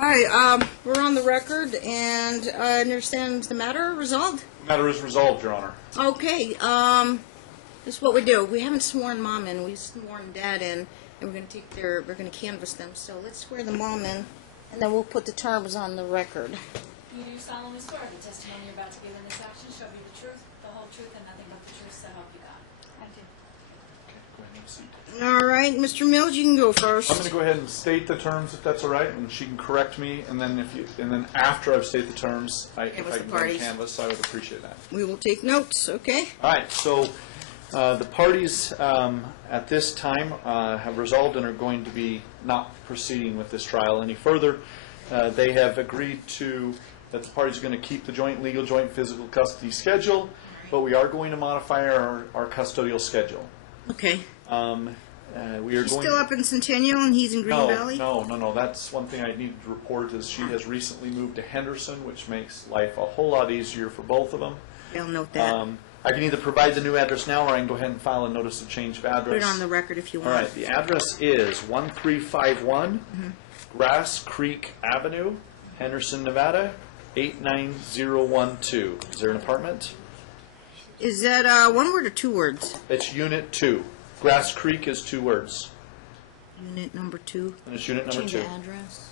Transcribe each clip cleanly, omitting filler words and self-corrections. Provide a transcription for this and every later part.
Hi, we're on the record, and I understand the matter resolved? The matter is resolved, Your Honor. Okay, this is what we do. We haven't sworn Mom in, we've sworn Dad in, and we're gonna canvass them, so let's swear the Mom in, and then we'll put the terms on the record. You do solemnly swear the testimony you're about to give in this action shall be the truth, the whole truth, and nothing but the truth, so help you God. I do. Okay, go ahead and have a seat. All right, Mr. Mills, you can go first. I'm going to go ahead and state the terms, if that's all right, and she can correct me. And then after I've stated the terms, if I Canvass the can go parties. canvas, I would appreciate that. We will take notes, okay? All right. So the parties at this time have resolved and are going to be not proceeding with this trial any further. They have agreed that the parties are going to keep the joint legal, joint physical custody schedule, but we are going to modify our custodial schedule. Okay. We are She's going. still up in Centennial, and he's in Green Valley? No. That's one thing I need to report is she has recently moved to Henderson, which makes life a whole lot easier for both of them. They'll note that. I can either provide the new address now, or I can go ahead and file a notice of change of address. Put it on the record if you want. All right. The address is 1351 Grass Creek Avenue, Henderson, Nevada, 89012. Is there an apartment? Is that one word or two words? It's Unit 2. Grass Creek is 2 words. Unit number 2. And it's Unit number Change 2. the address.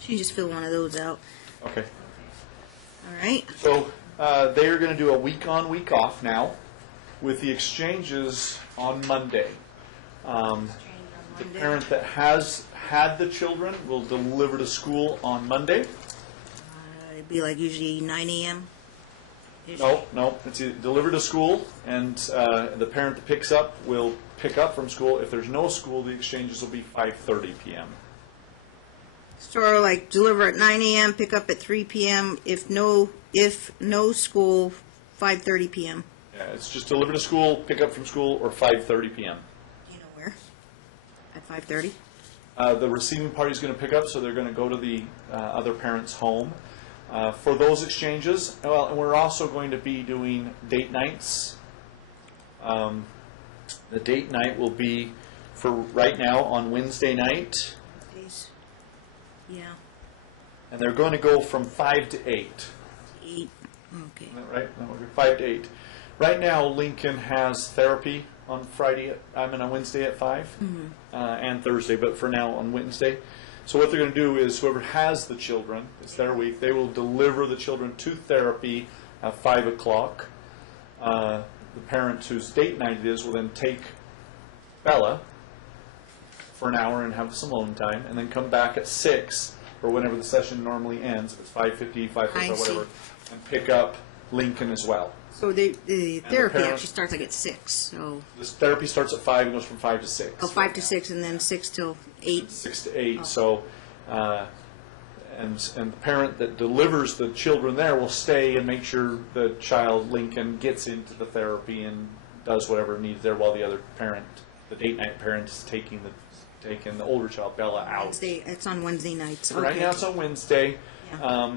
She can just fill one of those out. Okay. All right. So they are going to do a week on, week off now, with the exchanges on Monday. The parent that has had the children will deliver to school on Monday. It'd be like usually 9 a.m. No, it's delivered to school, and the parent that picks up will pick up from school. If there's no school, the exchanges will be 5:30 p.m. So like deliver at 9 a.m., pick up at 3 p.m. If no school, 5:30 p.m. Yeah, it's just deliver to school, pick up from school, or 5:30 p.m. Do you know where? At 5:30. The receiving party is going to pick up, so they're going to go to the other parent's home. For those exchanges, well, and we're also going to be doing date nights. The date night will be, for right now, on Wednesday night, Days. Yeah. and they're going to go from 5 to 8. 8. Okay. Isn't that right? No, 5 to 8. Right now, Lincoln has therapy on on Wednesday at 5, and Thursday, but for now on Wednesday. So what they're going to do is whoever has the children, it's their week, they will deliver the children to therapy at 5 o'clock. The parent whose date night it is will then take Bella for an hour and have some alone time, and then come back at 6, or whenever the session normally ends, if it's 5:50, 5:45, or whatever, and pick up Lincoln as well. So the therapy parent- actually starts like at 6. So This therapy starts at 5 and goes from 5 to 6. 5 to 6, and then 6 till 8. 6 to 8. So, and the parent that delivers the children there will stay and make sure the child Lincoln gets into the therapy and does whatever needs there, while the other parent, the date night parent, is taking the older child Bella out. Wednesday. It's on Wednesday nights. So right now it's on Wednesday. Yeah.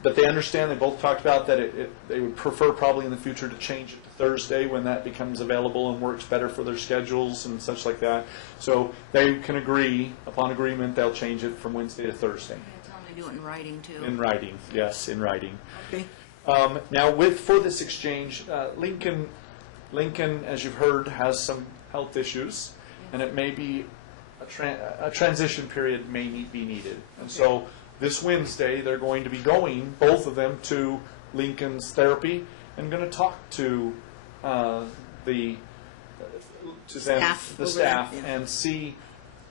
But they understand, they both talked about that they would prefer probably in the future to change it to Thursday when that becomes available and works better for their schedules and such like that. So they can agree, upon agreement, they'll change it from Wednesday to Thursday. Tell them to do it in writing too. In writing, yes, in writing. Okay. Now, for this exchange, Lincoln, as you've heard, has some health issues, and it may be a transition period may be needed. And so this Wednesday, they're going to be going, both of them, to Lincoln's therapy and going to talk to the Staff over staff, there, yeah. and see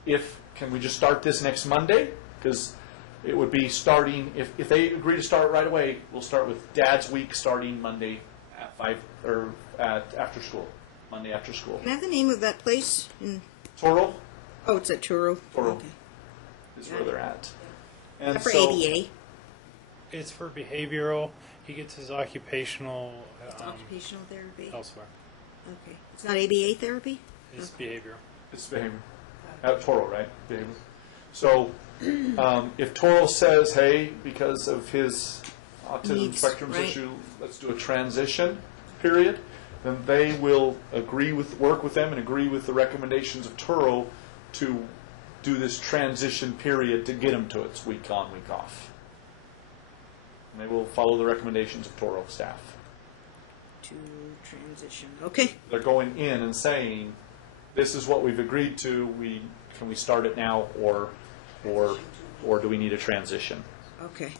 if can we just start this next Monday, because it would be starting, if they agree to start right away, we'll start with Dad's week starting Monday at 5, or after school, Monday after school. Can I have the name of that place? Toro Oh, it's at Truro. Toro. Okay. is where they're at. And Is that for so, ADA? It's for behavioral. He gets his occupational Occupational therapy. elsewhere. Okay. It's not ABA therapy? It's behavioral. It's behavior. Toro, right? Behavior. So, if Toro says, hey, because of his autism Needs, spectrum right. issue, let's do a transition period, then they will work with them and agree with the recommendations of Toro to do this transition period to get them to its week on, week off. And they will follow the recommendations of Toro staff. To transition. Okay. They're going in and saying, this is what we've agreed to, can we start it now, or do we need a transition? Okay.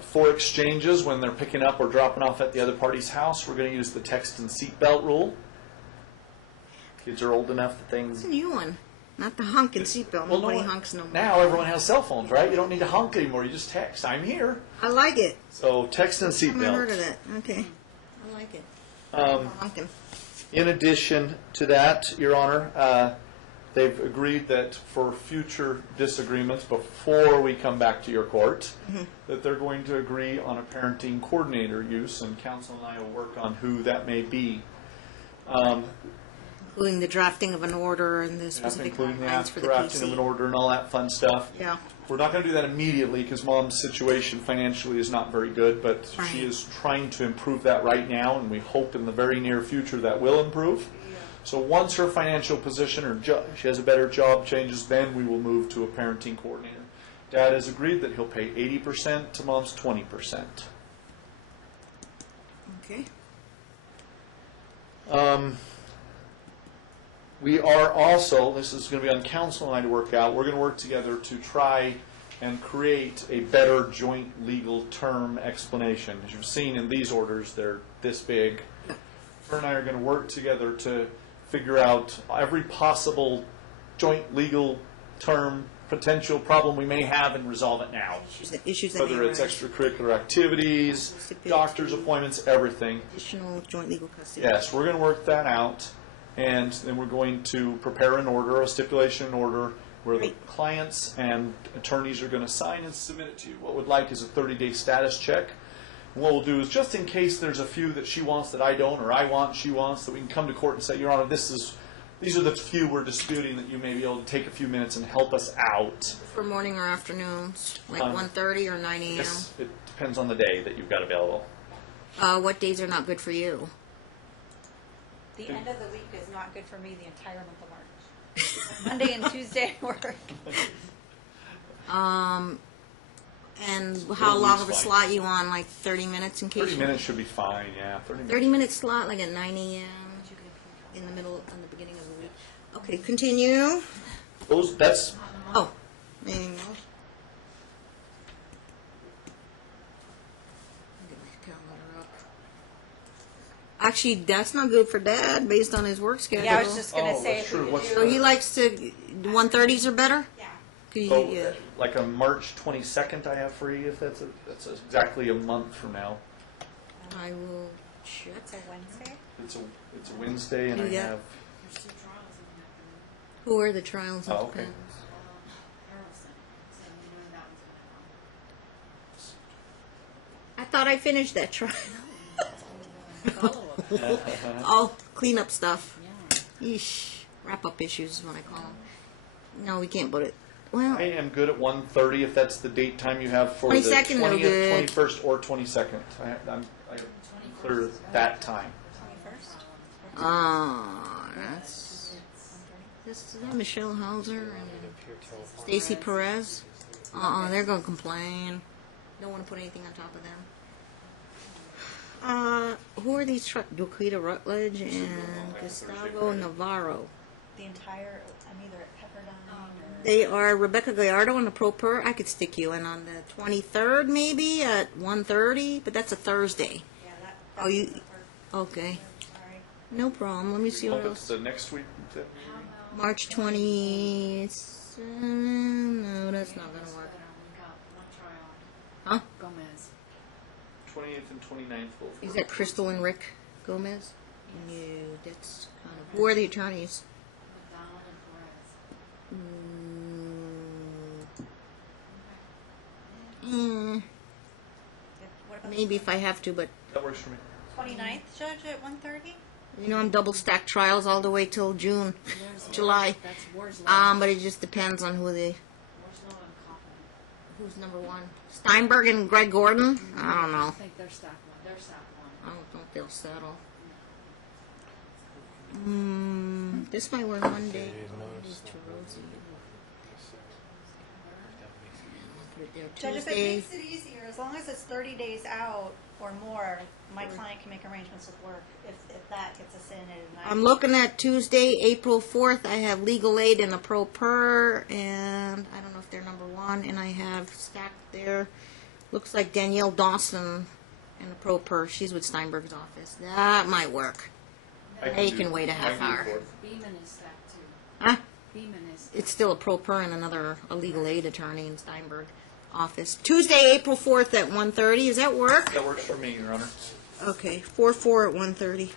For exchanges, when they're picking up or dropping off at the other party's house, we're going to use the text and seatbelt rule. Kids are old enough that things... It's a new one. Not the honk and seatbelt. Well, Nobody no, honks no more. Now everyone has cell phones, right? You don't need to honk anymore. You just text, I'm here. I like it. So text and I've never heard of seatbelt. that. Okay. I like it. Honking. In addition to that, Your Honor, they've agreed that for future disagreements, before we come back to your court, that they're going to agree on a parenting coordinator use, and counsel and I will work on who that may be. Including the drafting of an order and the specific Including the guidelines for the drafting of an PC. order and all that fun stuff. Yeah. We're not going to do that immediately because Mom's situation financially is not very good, but Right. she is trying to improve that right now, and we hope in the very near future that will improve. So once her financial position or she has a better job changes, then we will move to a parenting coordinator. Dad has agreed that he'll pay 80% to Mom's 20%. Okay. We are also, this is going to be on council and I to work out, we're going to work together to try and create a better joint legal term explanation. As you've seen in these orders, they're this big. Her and I are going to work together to figure out every possible joint legal term potential problem we may have and resolve it now. Issues that Whether may it's arise. extracurricular activities, doctor's appointments, everything. Additional joint legal custody. Yes, we're going to work that out, and then we're going to prepare an order, a stipulation order, where the Great. clients and attorneys are going to sign and submit it to you. What we'd like is a 30-day status check. And what we'll do is, just in case there's a few that she wants that I don't, or I want, she wants, that we can come to court and say, Your Honor, these are the few we're disputing, that you may be able to take a few minutes and help us out. For morning or afternoons, like 1:30 or 9 a.m. Yes, it depends on the day that you've got available. What days are not good for you? The end of the week is not good for me the entire month of March. Monday and Tuesday work. And how Middle long week's of a fine. slot you on? Like 30 minutes in case? 30 minutes should be fine, yeah. 30 minutes. 30-minute slot, like at 9 a.m. in the middle, in the beginning of the week. Okay, continue. That's Oh, anything else? Get my calendar up. Actually, that's not good for Dad based on his work schedule. Yeah, I was just gonna Oh, say that's if we true. could What's do. So he likes to 1:30s are better. Yeah. 'Cause So, yeah. like a March 22nd I have free, if that's exactly a month from now. I will check. It's a Wednesday. It's a Wednesday, and I Yeah. have, There's two trials in the afternoon. Who are the trials? Oh, okay. Harrelson, so you know that one's I thought I finished that trial. gonna come. All cleanup stuff. Yeesh. Wrap-up issues is what I call them. No, we can't put it. Well, I am good at 1:30 if that's the date time you have for the 22nd, no 20th, good. 21st, or 22nd. I'm clear that time. 21st. that's this is that Michelle Hauser and Stacy Perez. They're gonna complain. Don't want to put anything on top of them. Who are these? Duquita Rutledge and Gustavo Navarro. The entire. I'm either at Pepperdine or. They are Rebecca Gallardo and the Pro Per. I could stick you in on the 23rd, maybe at 1:30, but that's a Thursday. Yeah, that. Oh, you- doesn't work. Okay, Sorry. no problem. Let me see what Hope it's else. the next week. March 27. No, that's not gonna work. We got one trial. Huh? Gomez. 28th and 29th both. Is that Crystal and Rick Gomez? No, that's kind of. Who are the attorneys? McDonald and Perez. Mm, What about maybe if I have to, but That works for me. 29th, Judge, at 1:30? you know I'm double stacked trials all the way till June, July. That's Warslow. But it just depends on who they. Warslow and Kaufman. Who's number one? Steinberg and Greg Gordon? I don't I know. think they're stack one. They're stack one. I don't think they'll settle. This might work Monday. It's too rosy. it there. Judge, if it Tuesday. makes it easier, as long as it's 30 days out or more, my client can make arrangements with work if that gets us in at a 90. I'm looking at Tuesday, April 4th. I have legal aid and a pro per, and I don't know if they're number one. And I have stacked there. Looks like Danielle Dawson and a pro per. She's with Steinberg's office. That might work. They can wait a half hour. Beeman is stacked too. Huh? Beeman is. It's still a pro per and a legal aid attorney in Steinberg office. Tuesday, April 4th at 1:30. Does that work? That works for me, Your Honor. Okay, 4/4 at 1:30.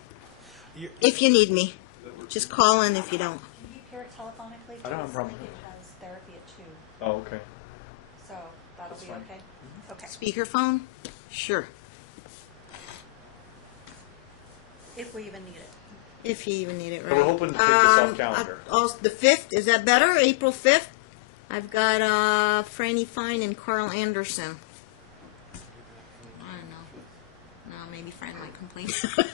You- If you need me, just call in if you don't. Can you pair it telephonically? I don't have a problem. It has therapy at 2, Oh, okay. so that'll That's be fine. okay? Okay. Speakerphone? Sure. If we even need it. If you even need it, right? But we're hoping to take this off calendar. Also, the 5th, is that better? April 5th? I've got Franny Fine and Carl Anderson. I don't know. No, maybe Fran might complain. The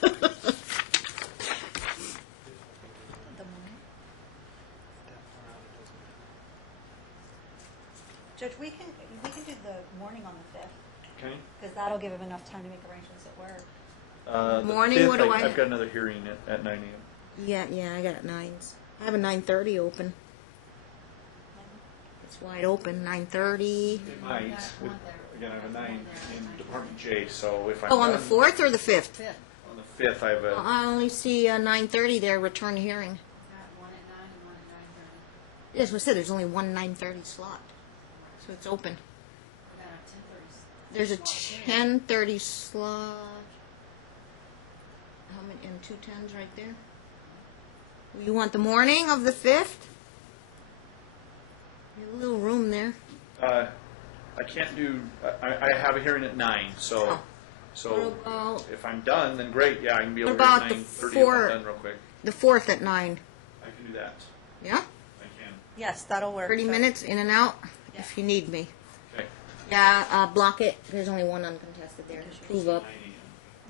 morning? Judge, we can do the morning on the 5th, Okay. because that'll give him enough time to make arrangements at work. The Morning, 5th, what do I- I've got another hearing at 9 a.m. yeah, I got 9s. I have a 9:30 open. It's wide open, 9:30. It might. With, again, I have a 9 in Department J, so if I'm Oh, on the done 4th or the 5th? on the 5th, I have a... I only see 9:30 there, return hearing. Got one at 9 and one at 9:30. Yes, I said there's only one 9:30 slot, so it's open. We got our 10:30. There's a 10:30 slot. How many? And 2 10s right there. You want the morning of the 5th? You have a little room there. I can't do... I have a hearing at 9, so... Oh. So What about- if I'm done, then great. Yeah, I can be able What to about at the 9:30 if four- I'm done real quick. The 4th at 9. I can do that. Yeah? I can. Yes, that'll work. 30 Judge. minutes in and out if you need me. Okay. Yeah, block it. There's only one uncontested there. Prove up. 9 a.m.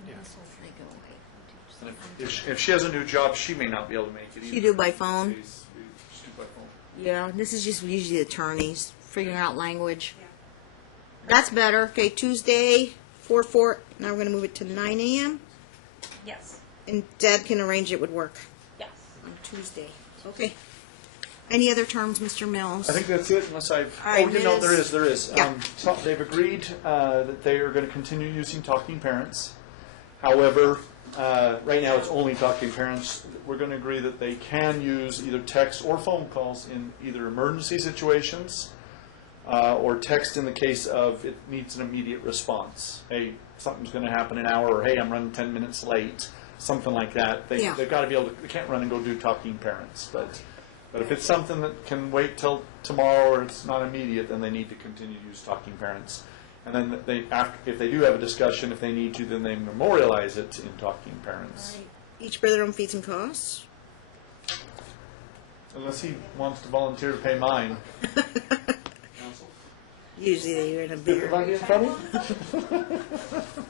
Yeah. They go away. And if she has a new job, she may not be able to make it either. You do by phone? We just do by phone. Yeah, this is just usually attorneys figuring out language. That's better. Okay, Tuesday, 4/4. Now we're going to move it to 9 a.m. Yes. And Dad can arrange it with work Yes. on Tuesday. Okay. Any other terms, Mr. Mills? I think that's it, unless I've... All right, oh, you know, there minutes. is. Yeah. So they've agreed that they are going to continue using Talking Parents. However, right now it's only Talking Parents. We're going to agree that they can use either text or phone calls in either emergency situations or text in the case of it needs an immediate response. Hey, something's going to happen in an hour, or hey, I'm running 10 minutes late, something like that. Yeah. They've got to be able to, they can't run and go do Talking Parents. But if it's something that can wait till tomorrow or it's not immediate, then they need to continue to use Talking Parents. And then if they do have a discussion, if they need to, then they memorialize it in Talking Parents. Each bear their own fees and costs. Unless he wants to volunteer to pay mine. Counsel? Usually you're in a bigger. Am I being funny?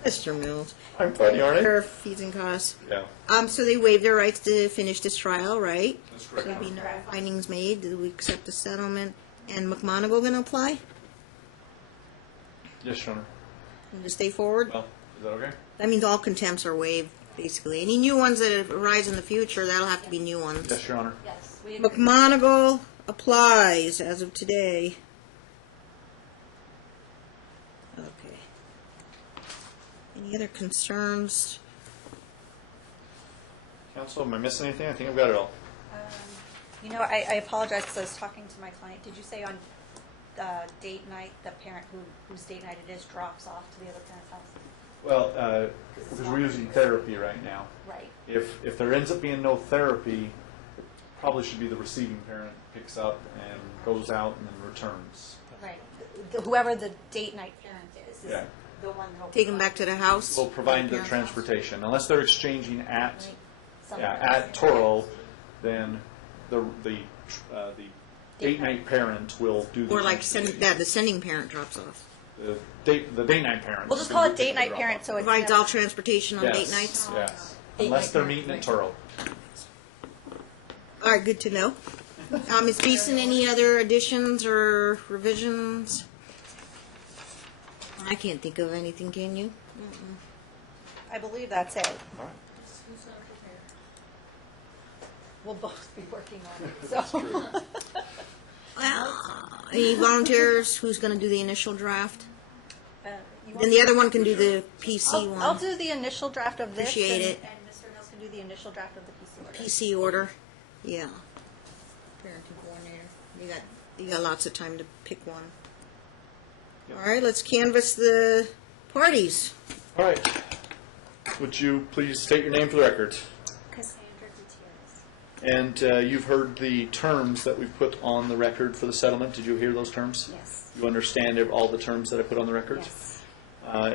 Mr. Mills. I'm funny, aren't I? Their fees and costs. Yeah, So they waive their rights to finish this trial, right? that's There'll correct. be no findings made. Do we accept the settlement? And McMonagle going to apply? Yes, Your Honor. And to stay forward? Well, is that okay? That means all contempts are waived, basically. Any new ones that arise in the future, that'll have to be new ones. Yes, Your Honor. Yes. We agree. McMonagle applies as of today. Okay. Any other concerns? Counsel, am I missing anything? I think I've got it all. You know, I apologize because I was talking to my client. Did you say on date night, the parent whose date night it is drops off to the other parent's house? Well, because we're using therapy right now. Right. If there ends up being no therapy, probably should be the receiving parent picks up and goes out and then returns. Right. Whoever the date night parent is Yeah. the one who Take them back to the house? We'll provide the Parents' house? transportation. Unless they're exchanging at Somewhere at Toro, then the date night parent will do the Or like transportation. the sending parent drops off. The date night parent. We'll just call it date night parent, so it's Provides never- all transportation on date nights? Yes, Date unless night they're parent, meeting at right. Toro. All right, good to know. Ms. Beeson, any other additions or revisions? I can't think of anything, can you? I believe that's it. All right. Who's gonna prepare? We'll both be working on it, so. Well, any volunteers? Who's going to do the initial draft? You want Then the to- other one can do the PC one. I'll do the initial draft of this. Appreciate and, it. And Mr. Mills can do the initial draft of the PC order. PC order. Yeah. Parenting coordinator. You got lots of time to pick one. All right, let's canvass the parties. All right. Would you please state your name for the record? Cassandra Gutierrez. And you've heard the terms that we've put on the record for the settlement. Did you hear those terms? Yes. You understand all the terms that I put on the record? Yes.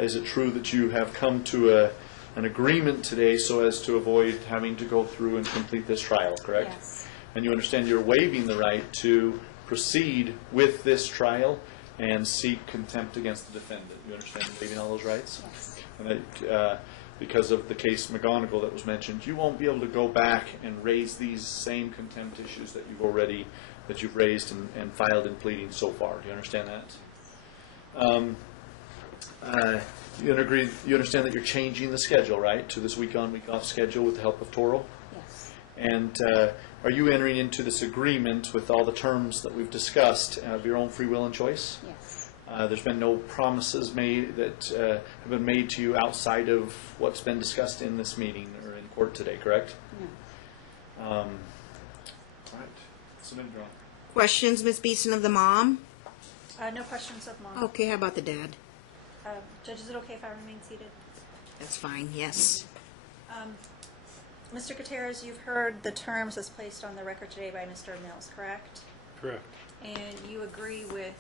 Is it true that you have come to an agreement today so as to avoid having to go through and complete this trial, correct? Yes. And you understand you're waiving the right to proceed with this trial and seek contempt against the defendant. You understand you're waiving all those rights? Yes. And that because of the case McGonigal that was mentioned, you won't be able to go back and raise these same contempt issues that you've raised and filed in pleading so far. Do you understand that? You understand that you're changing the schedule, right, to this week on, week off schedule with the help of Toro? Yes. And are you entering into this agreement with all the terms that we've discussed of your own free will and choice? Yes. There's been no promises made that have been made to you outside of what's been discussed in this meeting or in court today, correct? No. All right. Submit your own. Questions, Ms. Beeson, of the mom? No questions of Mom. Okay, how about the dad? Judge, is it okay if I remain seated? That's fine, yes. Mr. Gutierrez, you've heard the terms as placed on the record today by Mr. Mills, correct? Correct. And you agree with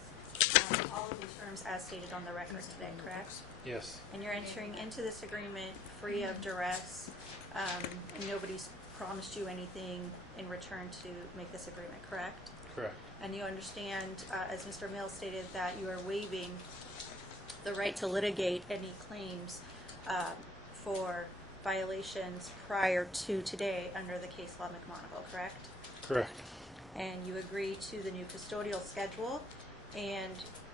all of the terms as stated on the record today, correct? Yes. And you're entering into this agreement free of duress, and nobody's promised you anything in return to make this agreement, correct? Correct. And you understand, as Mr. Mills stated, that you are waiving the right to litigate any claims for violations prior to today under the case law McMonigal, correct? Correct. And you agree to the new custodial schedule and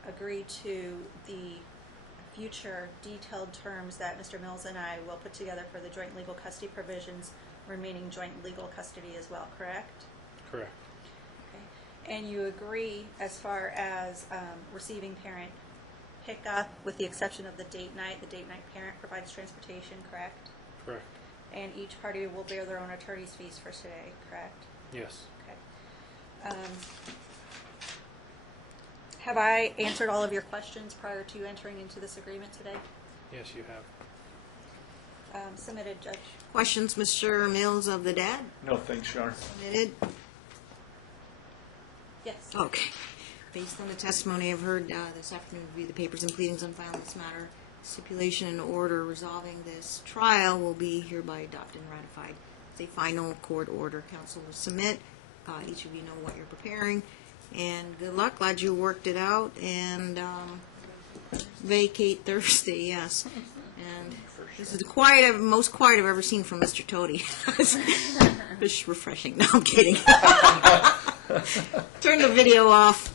agree to the future detailed terms that Mr. Mills and I will put together for the joint legal custody provisions, remaining joint legal custody as well, correct? Correct. Okay. And you agree as far as receiving parent pickup, with the exception of the date night parent provides transportation, correct? Correct. And each party will bear their own attorney's fees for today, correct? Yes. Okay. Have I answered all of your questions prior to entering into this agreement today? Yes, you have. Submitted, Judge. Questions, Mr. Mills, of the dad? No, thanks, Sharon. Submitted. Yes. Okay. Based on the testimony I've heard this afternoon, review the papers and pleadings on file in this matter. Stipulation and order resolving this trial will be hereby adopted and ratified. It's a final court order. Council will submit. Each of you know what you're preparing. And good luck. Glad you worked it out. And vacate Thursday, yes. And this is the most quiet I've ever seen from Mr. Toady. It's refreshing. No, I'm kidding. Turn the video off.